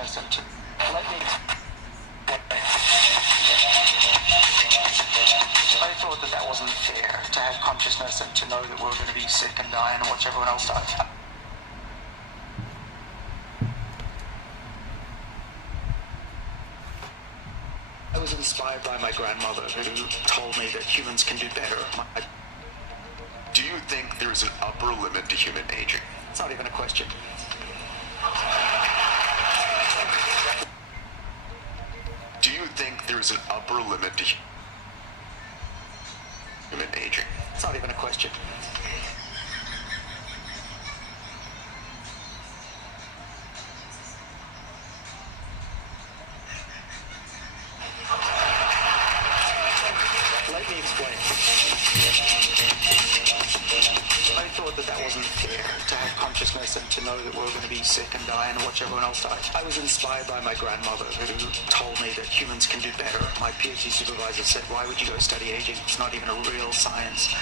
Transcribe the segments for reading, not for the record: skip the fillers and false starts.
consciousness and to let me. I thought that wasn't fair, to have consciousness and to know that we're going to be sick and die and watch everyone else die. I was inspired by my grandmother, who told me that humans can do better. Do you think there's an upper limit to human aging? It's not even a question. Do you think there's an upper limit to human aging? It's not even a question. Let me explain. I thought that wasn't fair, to have consciousness and to know that we're going to be sick and die and watch everyone else die. I was inspired by my grandmother, who told me that humans can do better. My PhD supervisor said, why would you go study aging? It's not even a real science.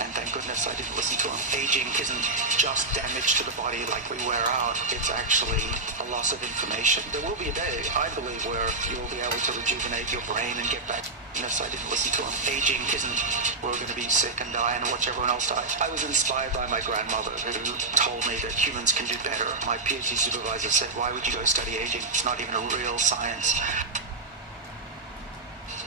And thank goodness I didn't listen to him. Aging isn't just damage to the body like we wear out. It's actually a loss of information. There will be a day, I believe, where you will be able to rejuvenate your brain and get back. Yes, I didn't listen to him. Aging isn't we're going to be sick and die and watch everyone else die. I was inspired by my grandmother, who told me that humans can do better. My PhD supervisor said, why would you go study aging? It's not even a real science.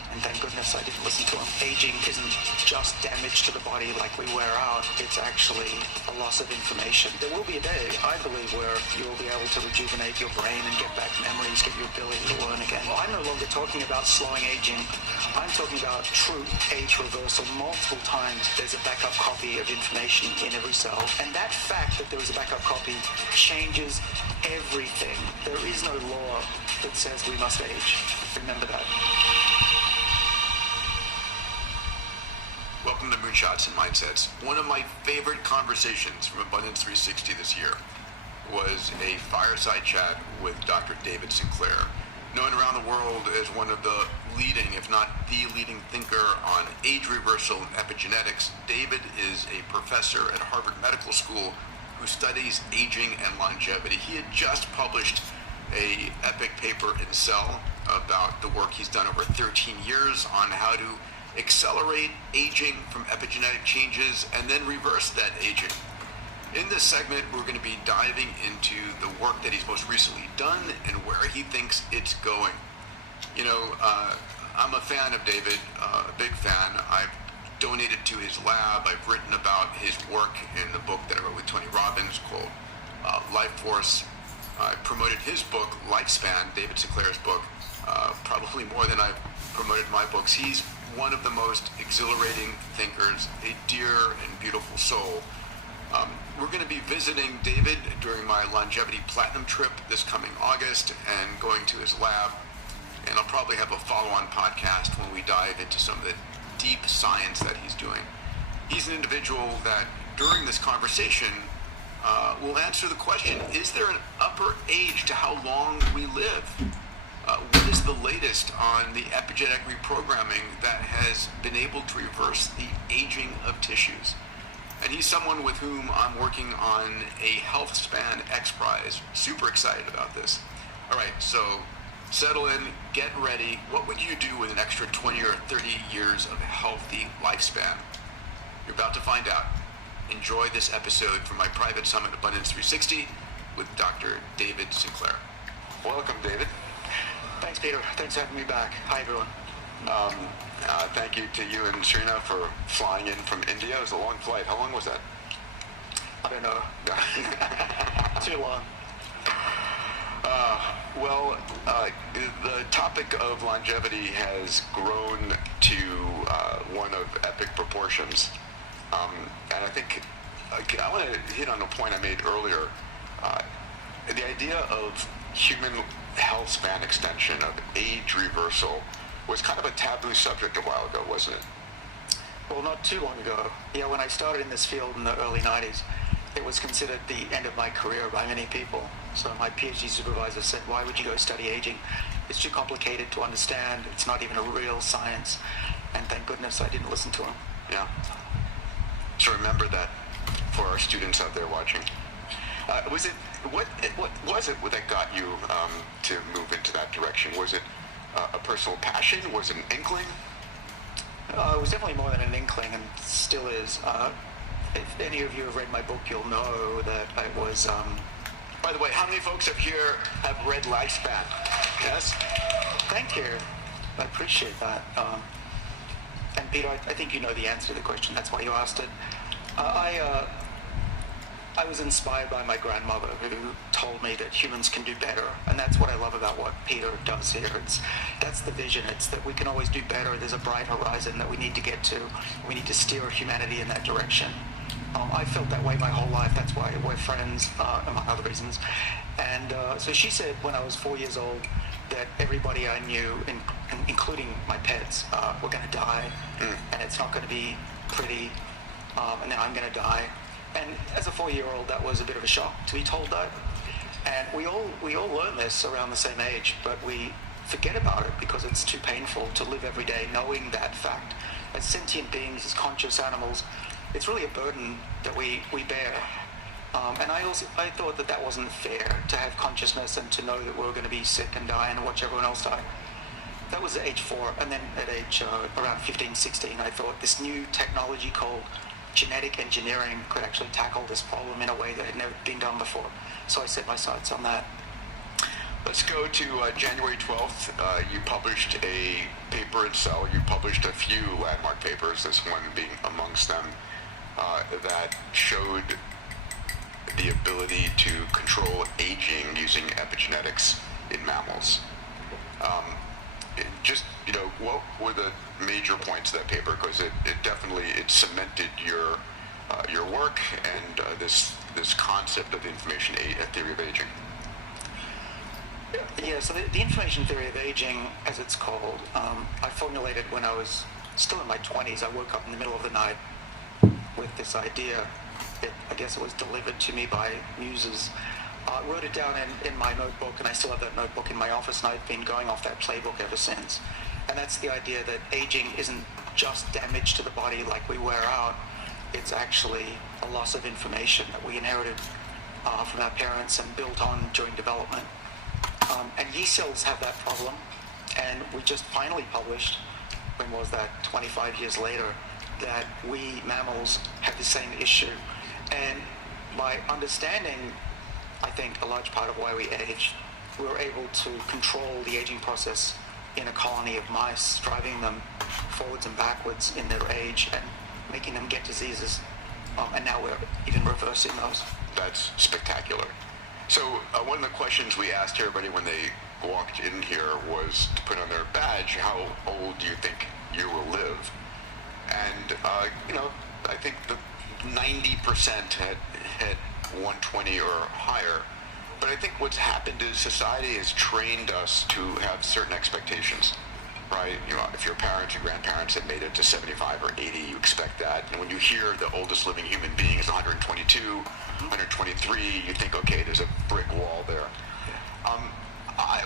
And thank goodness I didn't listen to him. Aging isn't just damage to the body like we wear out. It's actually a loss of information. There will be a day, I believe, where you will be able to rejuvenate your brain and get back memories, get your ability to learn again. Well, I'm no longer talking about slowing aging. I'm talking about true age reversal. Multiple times there's a backup copy of information in every cell. And that fact that there is a backup copy changes everything. There is no law that says we must age. Remember that. Welcome to Moonshots and Mindsets. One of my favorite conversations from Abundance 360 this year was a fireside chat with Dr. David Sinclair, known around the world as one of the leading, if not the leading thinker on age reversal and epigenetics. David is a professor at Harvard Medical School who studies aging and longevity. He had just published an epic paper in Cell about the work he's done over 13 years on how to accelerate aging from epigenetic changes and then reverse that aging. In this segment, we're going to be diving into the work that he's most recently done and where he thinks it's going. You know, I'm a fan of David, a big fan. I've donated to his lab. I've written about his work in the book that I wrote with Tony Robbins called Life Force. I promoted his book, Lifespan, David Sinclair's book, probably more than I've promoted my books. He's one of the most exhilarating thinkers, a dear and beautiful soul. We're going to be visiting David during my longevity platinum trip this coming August and going to his lab. And I'll probably have a follow-on podcast when we dive into some of the deep science that he's doing. He's an individual that during this conversation will answer the question, is there an upper age to how long we live? What is the latest on the epigenetic reprogramming that has been able to reverse the aging of tissues? And he's someone with whom I'm working on a Health Span X Prize. Super excited about this. All right, so settle in, get ready. What would you do with an extra 20 or 30 years of healthy lifespan? You're about to find out. Enjoy this episode from my private summit, Abundance 360, with Dr. David Sinclair. Welcome, David. Thanks, Peter. Thanks for having me back. Hi, everyone. Thank you to you and Serena for flying in from India. It was a long flight. How long was that? I don't know. Too long. The topic of longevity has grown to one of epic proportions. And I think I want to hit on a point I made earlier. The idea of human health span extension, of age reversal, was kind of a taboo subject a while ago, wasn't it? Well, not too long ago. Yeah, when I started in this field in the early 90s, it was considered the end of my career by many people. So my PhD supervisor said, why would you go study aging? It's too complicated to understand. It's not even a real science. And thank goodness I didn't listen to him. Yeah. So remember that for our students out there watching. Was it what was it that got you to move into that direction? Was it a personal passion? Was it an inkling? It was definitely more than an inkling, and still is. If any of you have read my book, you'll know that I was. By the way, how many folks have read Lifespan? Yes? Thank you. I appreciate that. And Peter, I think you know the answer to the question. That's why you asked it. I was inspired by my grandmother, who told me that humans can do better, and that's what I love about what Peter does here. That's the vision. It's that we can always do better. There's a bright horizon that we need to get to. We need to steer humanity in that direction. I felt that way my whole life. That's why we're friends, among other reasons. And so she said when I was 4 years old that everybody I knew, including my pets, were going to die, and it's not going to be pretty, and then I'm going to die. And as a 4-year-old, that was a bit of a shock to be told that. And we all learn this around the same age, but we forget about it because it's too painful to live every day knowing that fact. As sentient beings, as conscious animals, it's really a burden that we bear. And I thought that wasn't fair to have consciousness and to know that we were going to be sick and die and watch everyone else die. That was at age 4, and then at age around 15, 16, I thought this new technology called genetic engineering could actually tackle this problem in a way that had never been done before. So I set my sights on that. Let's go to January 12th. You published a paper in Cell. You published a few landmark papers, this one being amongst them, that showed the ability to control aging using epigenetics in mammals. What were the major points of that paper? Because it definitely cemented your work and this concept of the information theory of aging. Yeah, so the information theory of aging, as it's called, I formulated when I was still in my 20s. I woke up in the middle of the night with this idea. I guess it was delivered to me by muses. I wrote it down in my notebook, and I still have that notebook in my office, and I've been going off that playbook ever since. And that's the idea that aging isn't just damage to the body like we wear out. It's actually a loss of information that we inherited from our parents and built on during development. And yeast cells have that problem, and we just finally published, when was that, 25 years later, that we mammals have the same issue. And by understanding, I think, a large part of why we age, we were able to control the aging process in a colony of mice, driving them forwards and backwards in their age and making them get diseases. And now we're even reversing those. That's spectacular. So one of the questions we asked everybody when they walked in here was to put on their badge, how old do you think you will live? And, I think the 90% had 120 or higher. But I think what's happened is society has trained us to have certain expectations, right? If your parents and grandparents have made it to 75 or 80, you expect that. And when you hear the oldest living human being is 122, 123, you think, okay, there's a brick wall there.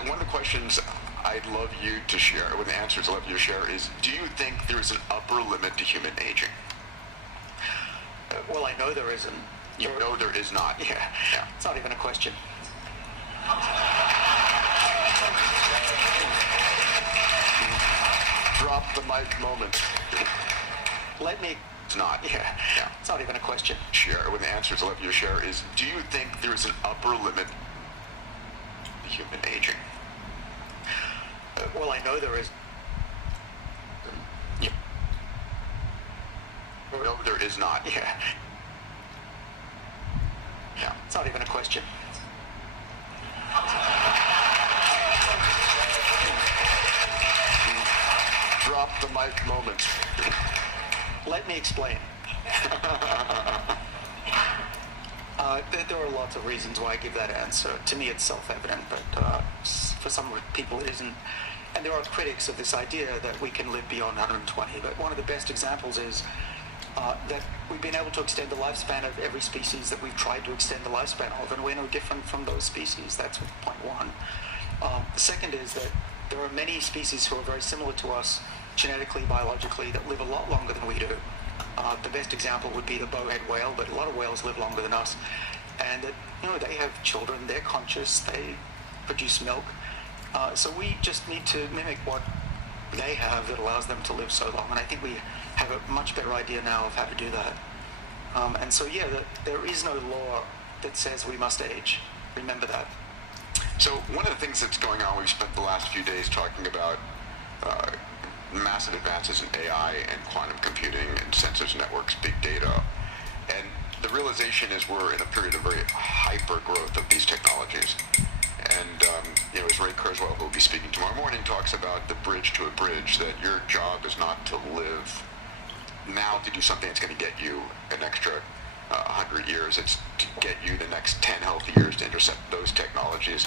One of the questions I'd love you to share, one of the answers I'd love you to share is, do you think there is an upper limit to human aging? Well, I know there isn't. You know there is not. Yeah. It's not even a question. Drop the mic moment. It's not. Yeah. It's not even a question. Share. One of the answers I'd love you to share is, do you think there is an upper limit to human aging? Well, I know there is. No, there is not. Yeah. It's not even a question. Drop the mic moment. Let me explain. There are lots of reasons why I give that answer. To me, it's self-evident, but for some people it isn't. And there are critics of this idea that we can live beyond 120. But one of the best examples is that we've been able to extend the lifespan of every species that we've tried to extend the lifespan of, and we're no different from those species. That's point one. The second is that there are many species who are very similar to us genetically, biologically, that live a lot longer than we do. The best example would be the bowhead whale, but a lot of whales live longer than us. and that, they have children, they're conscious, they produce milk. So we just need to mimic what they have that allows them to live so long. And I think we have a much better idea now of how to do that. And so, there is no law that says we must age. Remember that. So one of the things that's going on, we've spent the last few days talking about massive advances in AI and quantum computing and sensors, networks, big data. And the realization is we're in a period of very hyper growth of these technologies. And, as Ray Kurzweil, who will be speaking tomorrow morning, talks about the bridge to a bridge, that your job is not to live now to do something that's going to get you an extra 100 years. It's to get you the next 10 healthy years to intercept those technologies.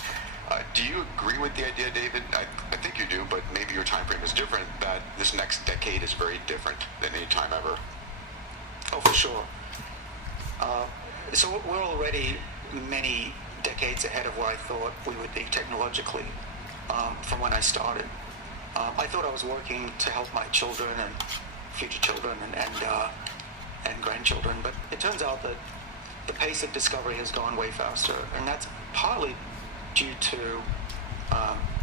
Do you agree with the idea, David? I think you do, but maybe your time frame is different, that this next decade is very different than any time ever. Oh, for sure. So we're already many decades ahead of where I thought we would be technologically from when I started. I thought I was working to help my children and future children and grandchildren, but it turns out that the pace of discovery has gone way faster, and that's partly due to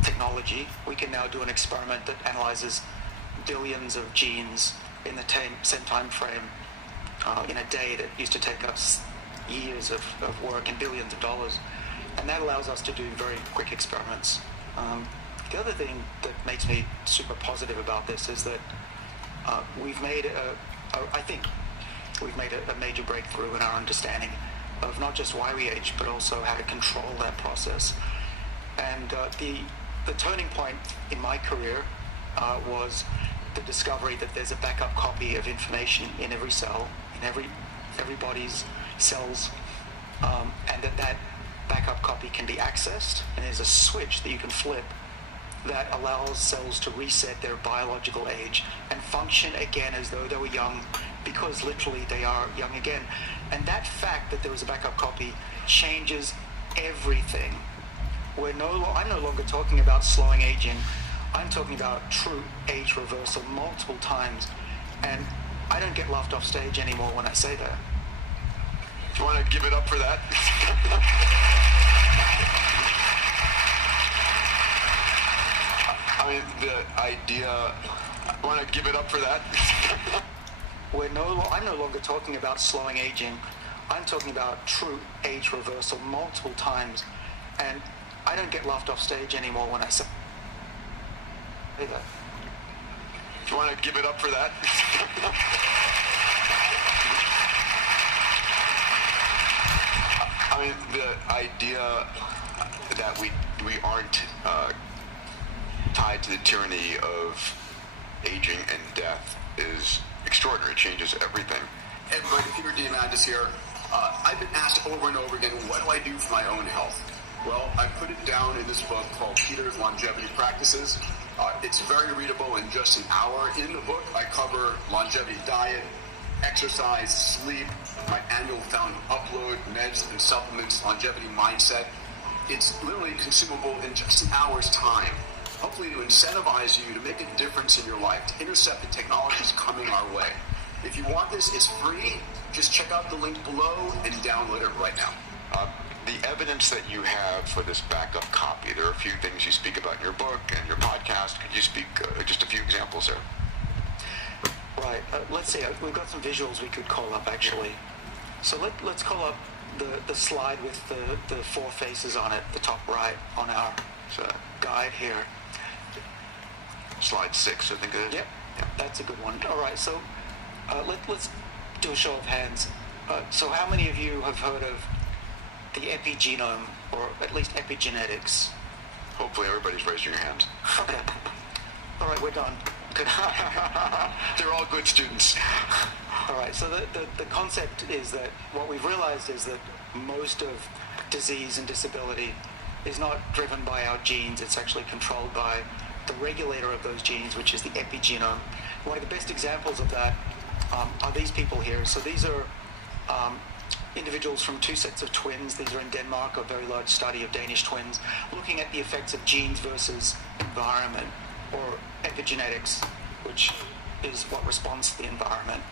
technology. We can now do an experiment that analyzes billions of genes in the same time frame in a day that used to take us years of work and billions of dollars, and that allows us to do very quick experiments. The other thing that makes me super positive about this is that we've made a major breakthrough in our understanding of not just why we age, but also how to control that process. And the turning point in my career was the discovery that there's a backup copy of information in every cell, in everybody's cells, and that backup copy can be accessed, and there's a switch that you can flip that allows cells to reset their biological age and function again as though they were young, because literally they are young again. And that fact that there was a backup copy changes everything. I'm no longer talking about slowing aging. I'm talking about true age reversal multiple times. And I don't get laughed off stage anymore when I say that. Do you want to give it up for that? I mean, the idea, I want to give it up for that. I'm no longer talking about slowing aging. I'm talking about true age reversal multiple times. And I don't get laughed off stage anymore when I say that. Do you want to give it up for that? I mean, the idea that we aren't tied to the tyranny of aging and death is extraordinary. It changes everything. Hey everybody, Peter Diamandis here. I've been asked over and over again, what do I do for my own health? Well, I put it down in this book called Peter's Longevity Practices. It's very readable in just an hour. In the book, I cover longevity diet, exercise, sleep, my annual found upload, meds and supplements, longevity mindset. It's literally consumable in just an hour's time. Hopefully to incentivize you to make a difference in your life, to intercept the technologies coming our way. If you want this, it's free. Just check out the link below and download it right now. The evidence that you have for this backup copy, there are a few things you speak about in your book and your podcast. Could you speak just a few examples there? Right. Let's see. We've got some visuals we could call up, actually. So let's call up the slide with the four faces on it, the top right on our guide here. Slide 6, I think it is. Yep. That's a good one. All right. So let's do a show of hands. So how many of you have heard of the epigenome, or at least epigenetics? Hopefully everybody's raising your hands. Okay. All right, we're done. Good. They're all good students. All right, so the concept is that what we've realized is that most of disease and disability is not driven by our genes. It's actually controlled by the regulator of those genes, which is the epigenome. One of the best examples of that are these people here. So these are individuals from two sets of twins. These are in Denmark, a very large study of Danish twins, looking at the effects of genes versus environment, or epigenetics, which is what responds to the environment.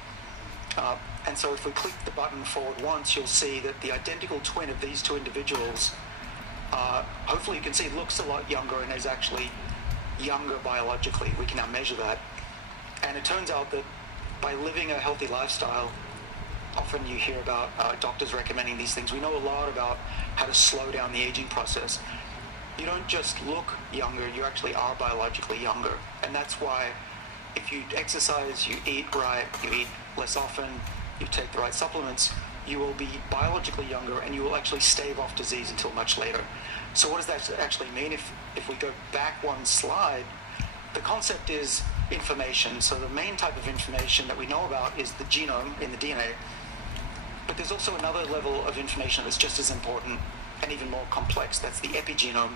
And so if we click the button forward once, you'll see that the identical twin of these two individuals, hopefully you can see, looks a lot younger and is actually younger biologically. We can now measure that. And it turns out that by living a healthy lifestyle, often you hear about doctors recommending these things. We know a lot about how to slow down the aging process. You don't just look younger, you actually are biologically younger. And that's why if you exercise, you eat right, you eat less often, you take the right supplements, you will be biologically younger and you will actually stave off disease until much later. So what does that actually mean? If we go back one slide, the concept is information. So the main type of information that we know about is the genome in the DNA. But there's also another level of information that's just as important and even more complex. That's the epigenome.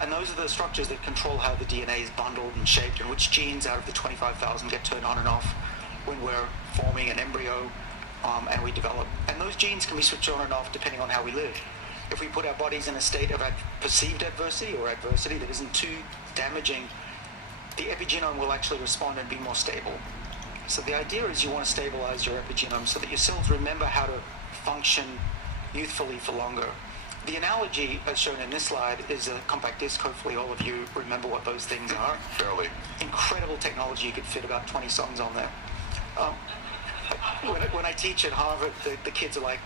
And those are the structures that control how the DNA is bundled and shaped and which genes out of the 25,000 get turned on and off when we're forming an embryo and we develop. And those genes can be switched on and off depending on how we live. If we put our bodies in a state of perceived adversity or adversity that isn't too damaging, the epigenome will actually respond and be more stable. So the idea is you want to stabilize your epigenome so that your cells remember how to function youthfully for longer. The analogy, as shown in this slide, is a compact disc. Hopefully all of you remember what those things are. Barely. Incredible technology. You could fit about 20 songs on there. When I teach at Harvard, the kids are like,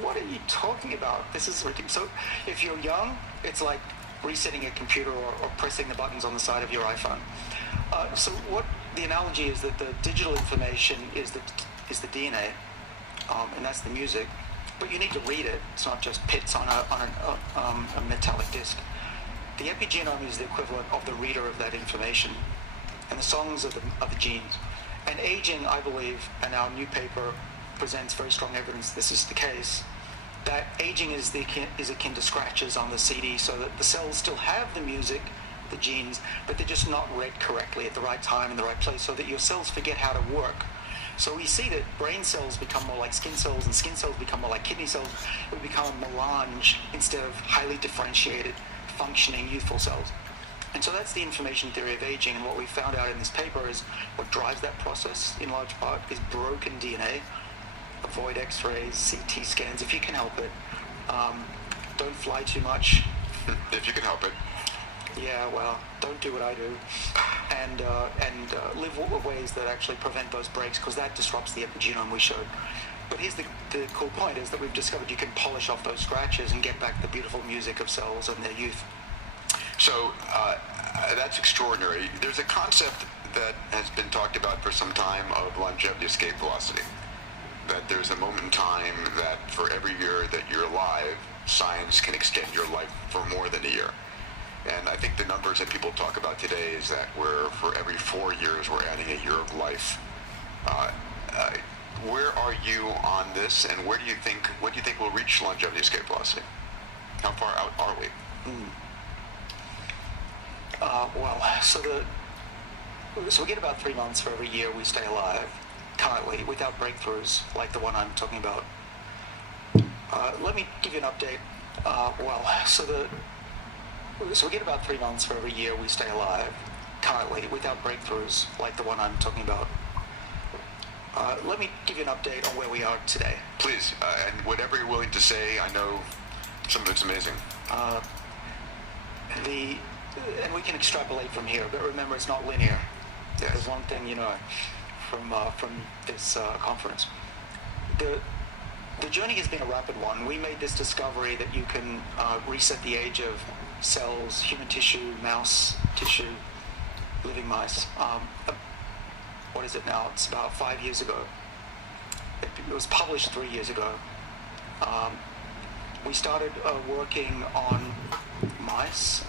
what are you talking about? This is ridiculous. So if you're young, it's like resetting a computer or pressing the buttons on the side of your iPhone. So what the analogy is that the digital information is the DNA, and that's the music. But you need to read it. It's not just bits on a metallic disc. The epigenome is the equivalent of the reader of that information, and the songs are the genes. And aging, I believe, and our new paper presents very strong evidence this is the case, that aging is akin to scratches on the CD, so that the cells still have the music, the genes, but they're just not read correctly at the right time in the right place, so that your cells forget how to work. So we see that brain cells become more like skin cells and skin cells become more like kidney cells. We become a melange instead of highly differentiated, functioning, youthful cells. And so that's the information theory of aging. And what we found out in this paper is what drives that process in large part is broken DNA. Avoid x-rays, CT scans if you can help it. Don't fly too much. If you can help it. Yeah, well, don't do what I do, and live ways that actually prevent those breaks, because that disrupts the epigenome we showed. But here's the cool point is that we've discovered you can polish off those scratches and get back the beautiful music of cells and their youth. So that's extraordinary. There's a concept that has been talked about for some time of longevity escape velocity. That there's a moment in time that for every year that you're alive, science can extend your life for more than a year. And I think the numbers that people talk about today is that for every 4 years, we're adding a year of life. Where are you on this, and what do you think will reach longevity escape velocity? How far out are we? So we get about 3 months for every year we stay alive, currently, without breakthroughs like the one I'm talking about. Let me give you an update. So we get about 3 months for every year we stay alive, currently, without breakthroughs like the one I'm talking about. Let me give you an update on where we are today. Please, and whatever you're willing to say, I know some of it's amazing. And we can extrapolate from here, but remember it's not linear. Yes. There's one thing you know from this conference. The journey has been a rapid one. We made this discovery that you can reset the age of cells, human tissue, mouse tissue, living mice. What is it now? It's about 5 years ago. It was published 3 years ago. We started working on mice.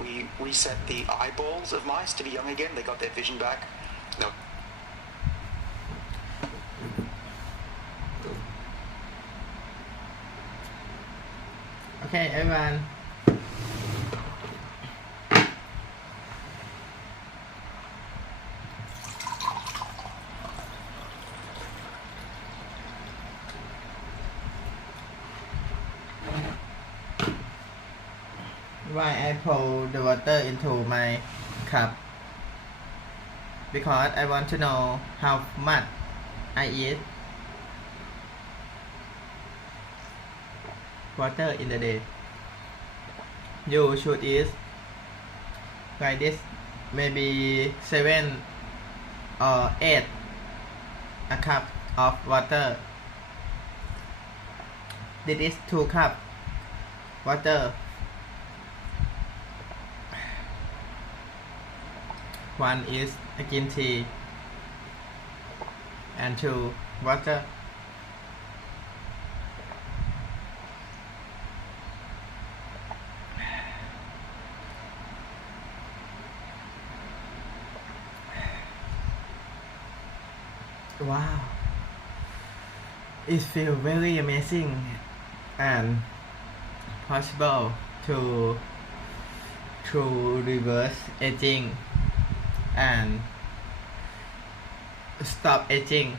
We reset the eyeballs of mice to be young again. They got their vision back. No. Okay, everyone. Why I pour the water into my cup? Because I want to know how much I eat water in the day. You should eat like this, maybe 7 or 8 a cup of water. This is 2 cup water. 1 is a green tea and 2 water. Wow, it feels very amazing and possible to reverse aging and stop aging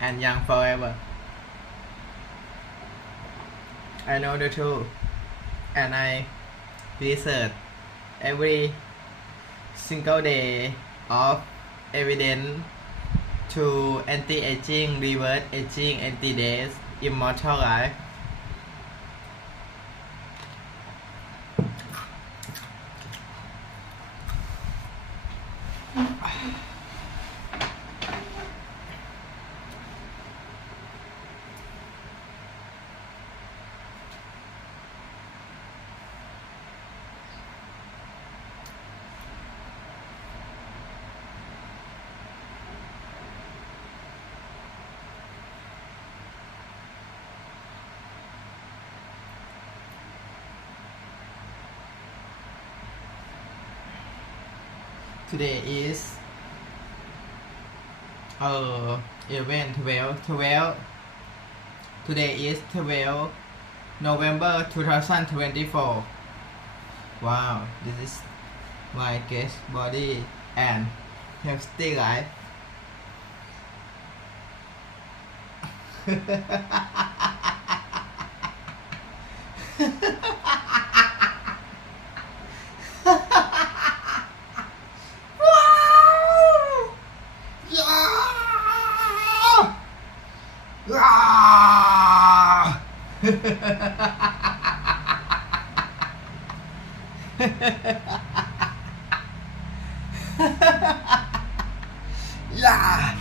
and young forever. I know the truth and I research every single day of evidence to anti-aging, reverse aging, anti-death, immortal life. Today is 12. Today is 12 November 2024. Wow, this is my guest body and healthy life. Yeah.